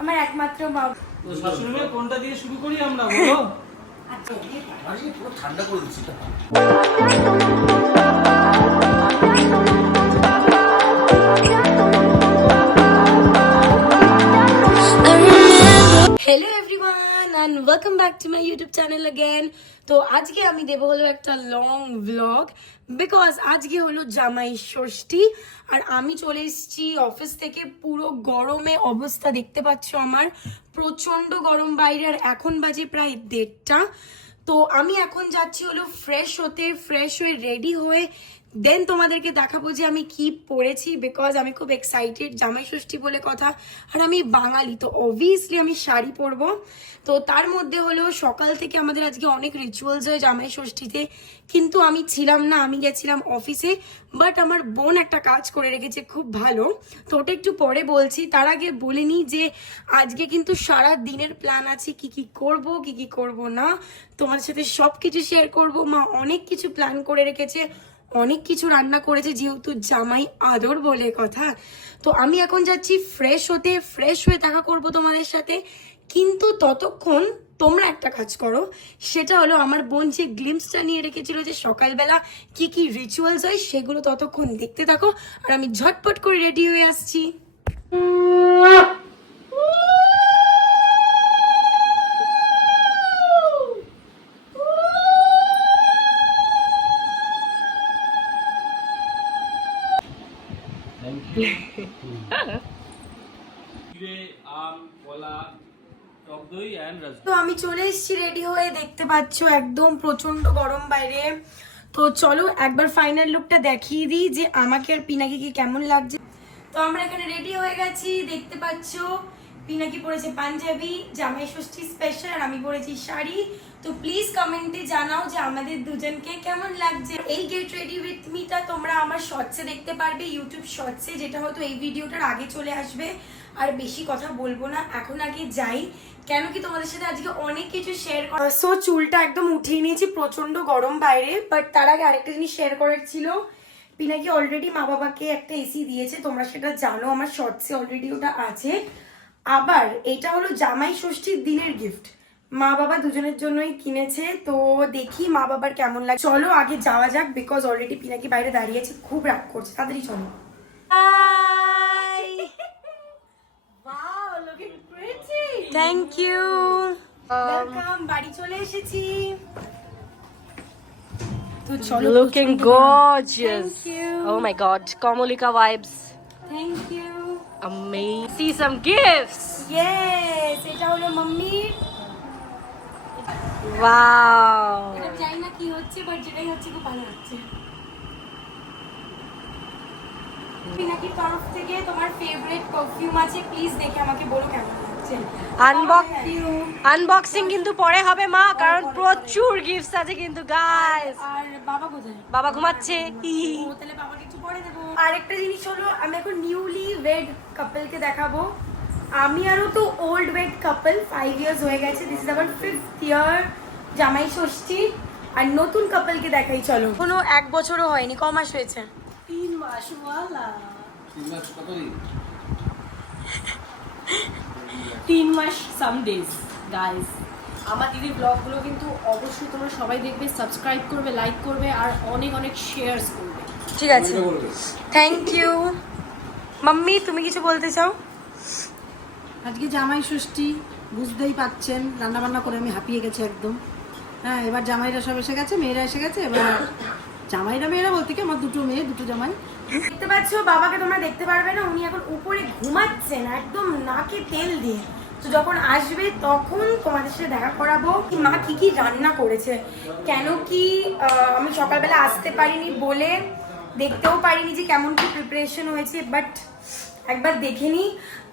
আমার একমাত্র বাবা। তো শাশুড়ি কোনটা দিয়ে শুরু করি আমরা বলো? আচ্ছা আরে পুরো ঠান্ডা করে দিচ্ছি তো। Hello everyone and welcome back to my YouTube channel again. তো আজকে আমি দেবো হলো একটা লং ব্লগ, বিকজ আজকে হলো জামাই ষষ্ঠী আর আমি চলে এসেছি অফিস থেকে। পুরো গরমে অবস্থা দেখতে পাচ্ছ আমার, প্রচণ্ড গরম বাইরে, আর এখন বাজে প্রায় 1:30টা। তো আমি এখন যাচ্ছি হলো ফ্রেশ হতে, ফ্রেশ হয়ে রেডি হয়ে দেন তোমাদেরকে দেখাবো যে আমি কি পরেছি, বিকজ আমি খুব এক্সাইটেড। জামাই ষষ্ঠী বলে কথা, আর আমি বাঙালি, তো অবভিয়াসলি আমি শাড়ি পরবো। তো তার মধ্যে হলো সকাল থেকে আমাদের আজকে অনেক রিচুয়ালস হয় জামাই ষষ্ঠীতে, কিন্তু আমি ছিলাম না, আমি গেছিলাম অফিসে। বাট আমার বোন একটা কাজ করে রেখেছে খুব ভালো, তো ওটা একটু পরে বলছি। তার আগে বলে নিই যে আজকে কিন্তু সারা দিনের প্ল্যান আছে, কি কি করব কি কি করব না, তোমাদের সাথে সব কিছু শেয়ার করবো। মা অনেক কিছু প্ল্যান করে রেখেছে, অনেক কিছু রান্না করেছে, যেহেতু জামাই আদর বলে কথা। তো আমি এখন যাচ্ছি ফ্রেশ হতে, ফ্রেশ হয়ে দেখা করব তোমাদের সাথে। কিন্তু ততক্ষণ তোমরা একটা কাজ করো, সেটা হলো আমার বোন যে গ্লিমসটা নিয়ে রেখেছিল যে সকালবেলা কি কি রিচুয়ালস হয়, সেগুলো ততক্ষণ দেখতে থাকো, আর আমি ঝটপট করে রেডি হয়ে আসছি। তো আমি চলে এসেছি রেডি হয়ে, দেখতে পাচ্ছ একদম প্রচন্ড গরম বাইরে। তো চলো একবার ফাইনাল লুকটা দেখিয়ে দিই যে আমাকে আর পিনাকি কি কেমন লাগছে। তো আমরা এখানে রেডি হয়ে গেছি, দেখতে পাচ্ছ পিনাকি পরেছে পাঞ্জাবি জামাই ষষ্ঠী স্পেশাল, আর আমি পরেছি শাড়ি। তো প্লিজ কমেন্টে জানাও যে আমাদের দুজনকে কেমন লাগছে। এই গেট রেডি উইথ মিটা তোমরা আমার শর্টসে দেখতে পারবে, ইউটিউব শর্টসে, যেটা হয়তো এই ভিডিওটার আগে চলে আসবে। আর বেশি কথা বলবো না, এখন আগে যাই, কেন কি তোমাদের সাথে আজকে অনেক কিছু শেয়ার করা। সো চুলটা একদম উঠিয়ে নিয়েছি, প্রচন্ড গরম বাইরে। বাট তার আগে আরেকটা জিনিস শেয়ার করার ছিল। পিনাকি অলরেডি মা বাবাকে একটা এসি দিয়েছে, তোমরা সেটা জানো, আমার শর্টসে অলরেডি ওটা আছে। আবার এটা হলো জামাই ষষ্ঠীর দিনের গিফট, মা বাবা দুজনের জন্যই কিনেছে। তো দেখি মা বাবার কেমন লাগে। চলো আগে যাওয়া যাক, বিকজ অলরেডি পিনাকি বাইরে দাঁড়িয়েছে, খুব রাগ করছে। তাড়াতাড়ি চলো। Thank you, welcome. বাড়ি চলে এসেছি, তো চলো। Looking gorgeous. Oh my god, Kamalika vibes. Thank you, Amazing. See some gifts. Yes, এটা হলো মাম্মির। Wow. এটা জানি না কি হচ্ছে, বাট যেটাই হচ্ছে খুব ভালো হচ্ছে। পিনাকির তরফ থেকে তোমার ফেভারিট পারফিউম আছে, প্লিজ দেখে আমাকে বলো কেমন লাগছে। আনবক্সিং কিন্তু পরে হবে মা, কারণ প্রচুর গিফটস আছে কিন্তু গাইস। আর বাবা কোথায়? বাবা ঘুমাচ্ছে। ও, তাহলে বাবাকে একটু পরে দেবো। আরেকটা জিনিস হলো, আমি এখন নিউলি ওয়েড কাপলকে দেখাবো। আমি আরও তো ওল্ড ওয়েড কাপল, 5 ইয়ার্স হয়ে গেছে, দিস ইজ আওয়ার 5th ইয়ার জামাই ষষ্ঠী। আর নতুন কাপলকে দেখাই, চলো। কোনো 1 বছরও হয়নি, ক মাস হয়েছে? 3 মাস ওয়ালা। 3 মাস কত দিন? 3 মাস সাম ডেজ গাইস। আমার দিদির ব্লগগুলো কিন্তু অবশ্যই তোমরা সবাই দেখবে, সাবস্ক্রাইব করবে, লাইক করবে, আর অনেক অনেক শেয়ারস করবে। ঠিক আছে, থ্যাংক ইউ। মাম্মি তুমি কিছু বলতে চাও? আজকে জামাই ষষ্ঠী, বুঝতেই পাচ্ছেন, রান্না বান্না করে আমি হাঁপিয়ে গেছি একদম। হ্যাঁ, এবার জামাইরা সব এসে গেছে, মেয়েরা এসে গেছে। এবার জামাইরা মেয়েরা বলতে কি, আমার দুটো মেয়ে, দুটো জামাই। দেখতে পাচ্ছ বাবাকে তোমরা দেখতে পারবে না, উনি এখন উপরে ঘুমাচ্ছেন একদম নাকে তেল দিয়ে। তো যখন আসবে তখন তোমাদের সাথে দেখা করাবো মা কি কি রান্না করেছে। কেন কি আমি সকালবেলা আসতে পারিনি বলে দেখতেও পারিনি যে কেমন কি প্রিপারেশন হয়েছে, বাট একবার দেখে নিই।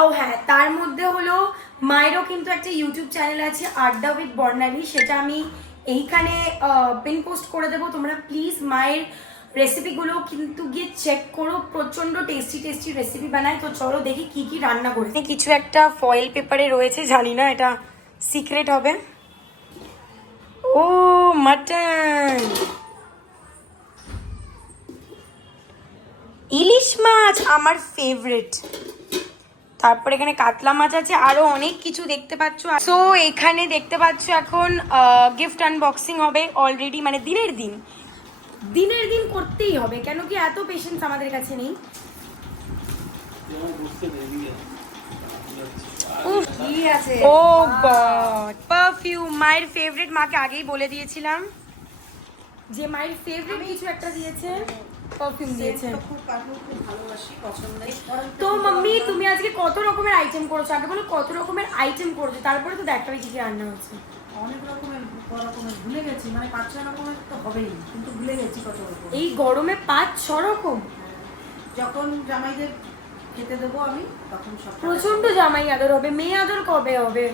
ও হ্যাঁ, তার মধ্যে হলো মায়েরও কিন্তু একটা ইউটিউব চ্যানেল আছে, আড্ডা উইথ বর্ণালী, সেটা আমি এইখানে পিন পোস্ট করে দেবো। তোমরা প্লিজ মায়ের রেসিপিগুলো কিন্তু গিয়ে চেক করো, প্রচন্ড টেস্টি টেস্টি রেসিপি বানায়। তো চলো দেখি কি কি রান্না করেছে। কিছু একটা ফয়েল পেপারে রয়েছে, জানি না এটা সিক্রেট হবে। ও মাটন, ইলিশ মাছ আমার ফেভারিট। তারপর এখানে কাতলা মাছ আছে, আরো অনেক কিছু দেখতে পাচ্ছ। সো এখানে দেখতে পাচ্ছ এখন গিফট আনবক্সিং হবে অলরেডি, মানে দিনের দিন করতেই হবে, কেন কি এত পেশেন্স আমাদের কাছে নেই। কি আছে ও গড, পারফিউম, মায়ের ফেভারিট, মাকে আগেই বলে দিয়েছিলাম যে মায়ের ফেভারিট কিছু একটা দিয়েছে, পারফিউম দিয়েছে। খুব ভালোবাসি, পছন্দের। তো মাম্মি তুমি আজকে কত রকমের আইটেম করেছো, আগে বলো কত রকমের আইটেম করেছো, তারপরে তো দেখাবে কি কি রান্না হচ্ছে। অনেক রকমের ভুলে গেছি, মানে 5-6 রকমের তো হবেই, কিন্তু ভুলে গেছি কত রকম। এই গরমে 5-6 রকম? যখন জামাইদের খেতে দেবো আমি তখন সব প্রচন্ড জামাই আদর হবে। মেয়ে আদর কবে হবে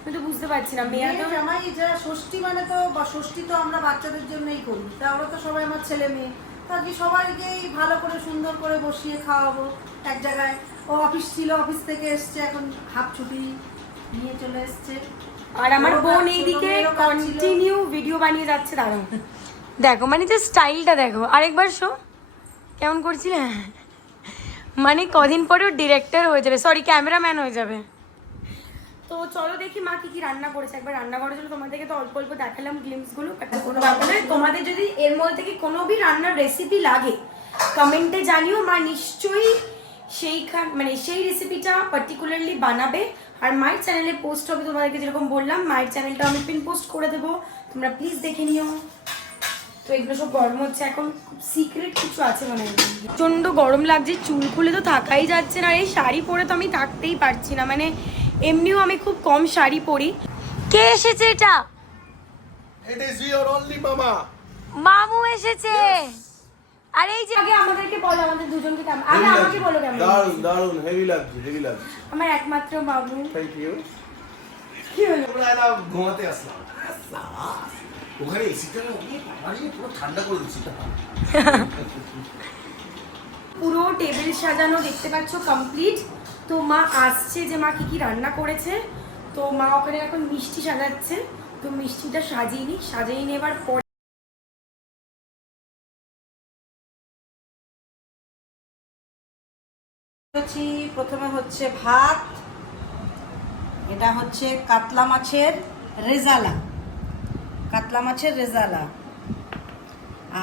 আমি তো বুঝতে পারছি না। মেয়ে আদর জামাই যা ষষ্ঠী, মানে তো বা ষষ্ঠী তো আমরা বাচ্চাদের জন্যই করি, তা আমরা তো সবাই আমার ছেলে মেয়ে, তো আজকে সবাইকেই ভালো করে সুন্দর করে বসিয়ে খাওয়াবো এক জায়গায়। ও অফিস ছিল, অফিস থেকে এসছে, এখন হাফ ছুটি নিয়ে চলে এসছে। আর আমার বোন এইদিকে কন্টিনিউ ভিডিও বানিয়ে যাচ্ছে। দাঁড়াও দেখো, মানে যে স্টাইলটা দেখো, আরেকবার শো কেমন করছিলে, মানে কদিন পরেও ডিরেক্টর হয়ে যাবে, সরি ক্যামেরাম্যান হয়ে যাবে। তো চলো দেখি মা কি কি রান্না করেছে। একবার রান্না করার জন্য তোমাদেরকে তো অল্প অল্প দেখালাম গ্লিমসগুলো, একটা কোনো ব্যাপার নয়। তোমাদের যদি এর মধ্যে থেকে কোনো ভি রান্নার রেসিপি লাগে কমেন্টে জানিও, মা নিশ্চয়ই মানে সেই রেসিপিটা পার্টিকুলারলি বানাবে। আর মায়ের চ্যানেলে পোস্ট হবে, তোমাদেরকে যেরকম বললাম মায়ের চ্যানেলটা আমি পিন পোস্ট করে দেবো, তোমরা প্লিজ দেখে নিও। তো এগুলো সব গরম হচ্ছে এখন, খুব সিক্রেট কিছু আছে মানে। প্রচণ্ড গরম লাগছে, চুল খুলে তো থাকাই যাচ্ছে না, এই শাড়ি পরে তো আমি থাকতেই পারছি না, মানে এমনিও আমি খুব কম শাড়ি পরি। কে এসেছে এটা? It is your only mama. মামু এসেছে। আর এই যে আগে আমাদেরকে বলো, আমাদের দুজনকে কেমন, আগে আমাকে বলো কেমন। দারুন হেভি লাগছে, হেভি লাগছে। আমার একমাত্র মামু। Thank you. কি হলো? আমরা এলাম ঘুমাতে আসলাম। ওখানে এসিটা লাগিয়ে পুরো ঠান্ডা করে দিচ্ছি। পুরো টেবিল সাজানো দেখতে পাচ্ছ কমপ্লিট। তো মা আসছে যে মা কি কি রান্না করেছে, তো মা ওখানে এখন মিষ্টি সাজাচ্ছে, তো মিষ্টিটা সাজিয়ে নেবার পর প্রথমে হচ্ছে ভাত, এটা হচ্ছে কাতলা মাছের রেজালা,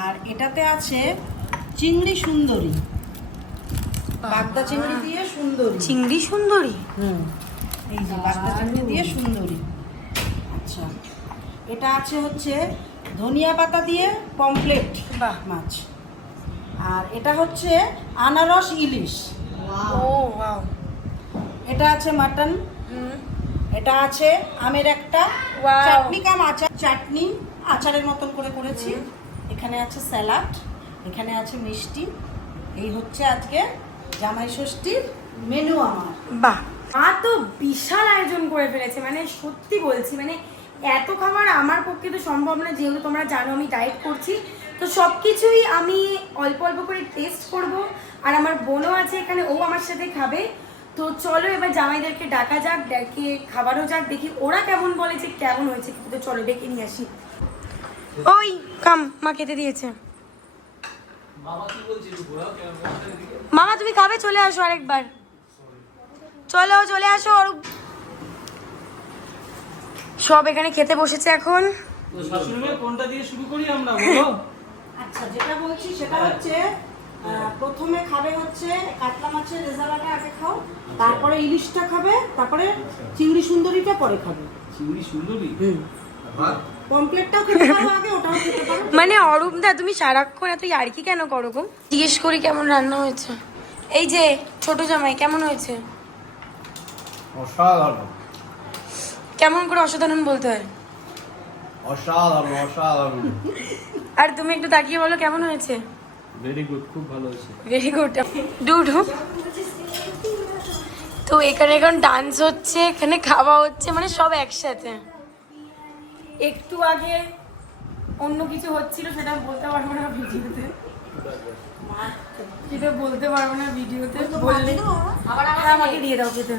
আর এটাতে আছে চিংড়ি সুন্দরী, বাগদা চিংড়ি দিয়ে সুন্দরী। চিংড়ি সুন্দরী? এই যে বাগদা চিংড়ি দিয়ে সুন্দরী। আচ্ছা, এটা আছে হচ্ছে ধনিয়া পাতা দিয়ে পমফ্লেট মাছ, আর এটা হচ্ছে আনারস ইলিশ। ও ওয়াও। এটা আছে মাটন, এটা আছে আমের একটা Wow. চাটনি কাম আচার, চাটনি আচারের মতন করে করেছি। এখানে আছে স্যালাড, এখানে আছে মিষ্টি। এই হচ্ছে আজকে জামাই ষষ্ঠীর মেনু আমার। বাহ, মা তো বিশাল আয়োজন করে ফেলেছে, মানে সত্যি বলছি, মানে এত খাবার আমার পক্ষে তো সম্ভব না, যেহেতু তোমরা জানো আমি ডায়েট করছি, তো সব কিছুই আমি অল্প অল্প করে টেস্ট করব। আর আমার বোনও আছে এখানে, ও আমার সাথে খাবে। তো চলো এবার জামাইদেরকে ডাকা যাক, ডেকে খাবারও যাক, দেখি ওরা কেমন বলে যে কেমন হয়েছে। তো চলো ডেকে নিয়ে আসি। ওই কাম, মা খেতে দিয়েছে। মামা তুমি খাবে? চলে আসো আরেকবার, চলে আসো। সব এখানে খেতে বসেছে এখন। তো শাশুড়ি মা কোনটা দিয়ে শুরু করি আমরা, বলো। আচ্ছা, যেটা বলছি সেটা হচ্ছে প্রথমে খাবে হচ্ছে কাতলা মাছের রেজালাটা আগে খাও, তারপরে ইলিশটা খাবে, তারপরে চিংড়ি সুন্দরীটা পরে খাবে। চিংড়ি সুন্দরী? পমফ্লেটটাও খেতে পারো আগে, ওটাও খেতে পারো। মানে অরূপদা তুমি সারাক্ষণ এত ইয়ার্কি কেন করো গো? জিজ্ঞেস করি কেমন রান্না হয়েছে। এই যে ছোট জামাই, কেমন হয়েছে? অসাধারণ, কেমন করে অসাধারণ বলতে হয়? অসাধারণ। আর তুমি একটু তাকিয়ে বলো কেমন হয়েছে? ভেরি গুড, খুব ভালো হয়েছে। Very good. ডুডু তো এখানে এখন ডান্স হচ্ছে, এখানে খাওয়া হচ্ছে, মানে সব একসাথে। একটু আগে অন্য কিছু হচ্ছিল, সেটা বলতে পারবো না ভিডিওতে, সেটা বলতে পারবো না ভিডিওতে বললে। হ্যাঁ, আমাকে দিয়ে দাও খেতে।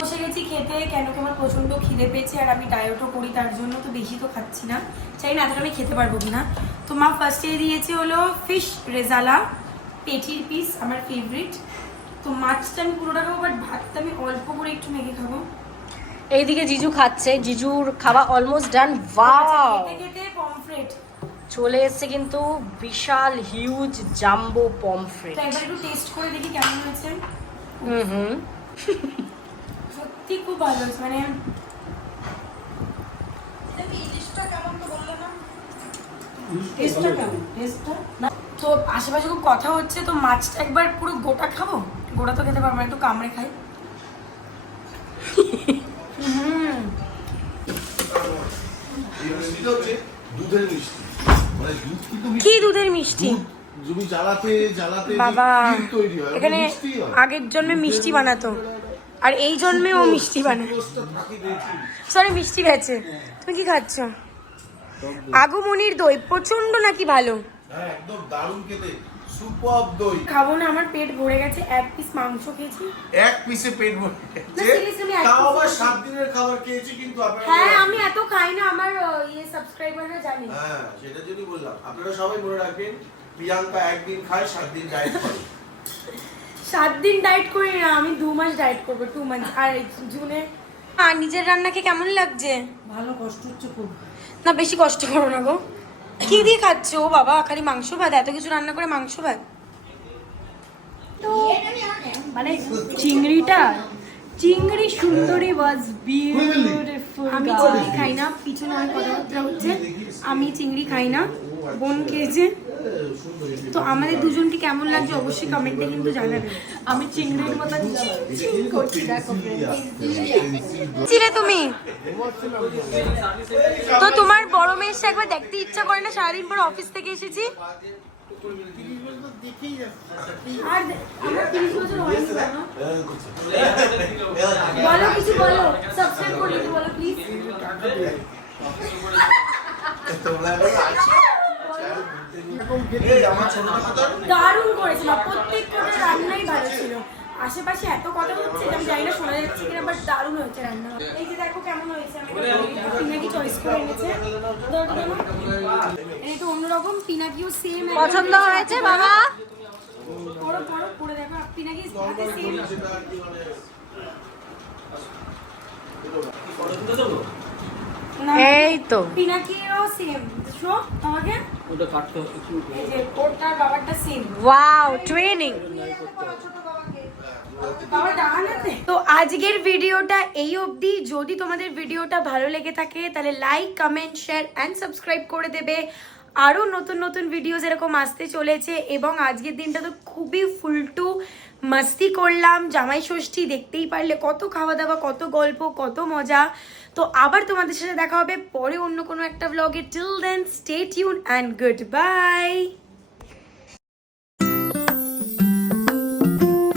বসে গেছি খেতে। খেতে কেন কি আমার প্রচণ্ড খিদে পেয়েছে আর আমি ডায়েটও করি তার জন্য, তো বেশি তো খাচ্ছি না, চাই না এতটা আমি খেতে পারবো কিনা। তো মা ফার্স্টে দিয়েছে হলো ফিশ রেজালা পেটির পিস, আমার ফেভারিট। তো মাছটা আমি পুরোটা খাবো, বাট ভাতটা আমি অল্প করে একটু মেখে খাবো। এইদিকে জিজু খাচ্ছে, জিজুর খাওয়া অলমোস্ট ডান। ওয়াও, খেতে খেতে পমফ্রেট। চলে এসছে কিন্তু বিশাল হিউজ জাম্বো পমফ্রেট। তো এবার একটু টেস্ট করে দেখি কেমন হয়েছে। হুম সত্যি খুব ভালো হয়েছে, মানে টেস্টটা কেমন? টেস্টটা তো আশেপাশে খুব কথা হচ্ছে, তো মাছটা একবার পুরো গোটা খাবো। গোটা তো খেতে পারবো না, একটু কামড়ে খাই। এই মিষ্টিটা হচ্ছে দুধের মিষ্টি, মানে দুধ কিন্তু কি দুধের মিষ্টি দুধ তুমি জ্বালাতে জ্বালাতে যে বাবা, ক্ষীর তৈরি হয়, এখানে ওটা মিষ্টি হয়। আগের জন্মে মিষ্টি বানাতো আর এই জন্মে ও মিষ্টি বানায়। সুক্রোজটা থাকে বেশি। সরি, মিষ্টি গেছে। তুমি কি খাচ্ছ? আগমনির দই প্রচন্ড নাকি ভালো? হ্যাঁ একদম দারুণ খেতে, সুপার দই। খাবো না, আমার পেট ভরে গেছে, এক পিস মাংস খেয়েছি। এক পিসে পেট ভরে না, গেছে। seriously, আমি এক তাও piece আবার খেয়েছি। 7 দিনের খাবার খেয়েছি, কিন্তু আপনারা হ্যাঁ, আমি এত খাই না, আমার সাবস্ক্রাইবাররা জানে। হ্যাঁ সেটা যদি বললাম, আপনারা সবাই মনে রাখবেন, প্রিয়াঙ্কা একদিন খায় 7 দিন ডায়েট করে। 7 দিন ডায়েট করি না, আমি 2 মাস ডায়েট করবো, 2 মাস। আর জুনে আর নিজের রান্নাকে কেমন লাগছে? ভালো, কষ্ট হচ্ছে খুব। না বেশি কষ্ট করো না গো। কি দিয়ে খাচ্ছ ও বাবা? খালি মাংস ভাত? এত কিছু রান্না করে মাংস ভাত? মানে চিংড়ি সুন্দরী ওয়াজ বিউটিফুল। আমি চিংড়ি খাই না, পিছনে অনেক কথাবার্তা হচ্ছে। আমি চিংড়ি খাই না, বোন খেয়েছে। তো আমাদের দুজনকে কেমন লাগছে অবশ্যই কমেন্টে কিন্তু জানাবে। আমি চিংড়ির মতো করছি, দেখো ছিলে তুমি তো তোমার বড় মেয়ের সাথে একবার দেখতে ইচ্ছা করে না? সারাদিন পর অফিস থেকে এসেছি আর আমার 30 বছর হয়নি। বলো কিছু, বলো, সাবস্ক্রাইব করে দিতে বলো প্লিজ। তোমরা এখন আছো? এই আমার ছোটটা কোথায়? দারুণ করেছিল, প্রত্যেকটা রান্নাই ভালো ছিল। আশেপাশে এত কথা হচ্ছে যে আমি জানি না শোনা যাচ্ছে কিনা, বাট দারুণ হয়েছে রান্না। এই যে দেখো কেমন হয়েছে, পিনাকি চয়েস করে এনেছে। এটা অন্যরকম, পিনাকিও সেম পছন্দ হয়েছে বাবা? পড়ো পড়ো পড়ে দেখো, পিনাকি হাতে সেম। এই তো পিনাকিও সেম। শো আমাকে ওটা কাটতে হবে একটু। এই যে ওরটা বাবারটা সেম। Wow, twinning. তো আজকের ভিডিওটা এই অবধি। যদি তোমাদের ভিডিওটা ভালো লেগে থাকে তাহলে like, comment, share and subscribe করে দেবে। আরও নতুন নতুন ভিডিওস এরকম আসতে চলেছে। এবং আজকের দিনটা তো খুবই ফুলটু মাস্তি করলাম। জামাই ষষ্ঠী, দেখতেই পারলে কত খাওয়া দাওয়া, কত গল্প, কত মজা। তো আবার তোমাদের সাথে দেখা হবে পরে অন্য কোনো একটা ব্লগে। Till then stay tune and good bye.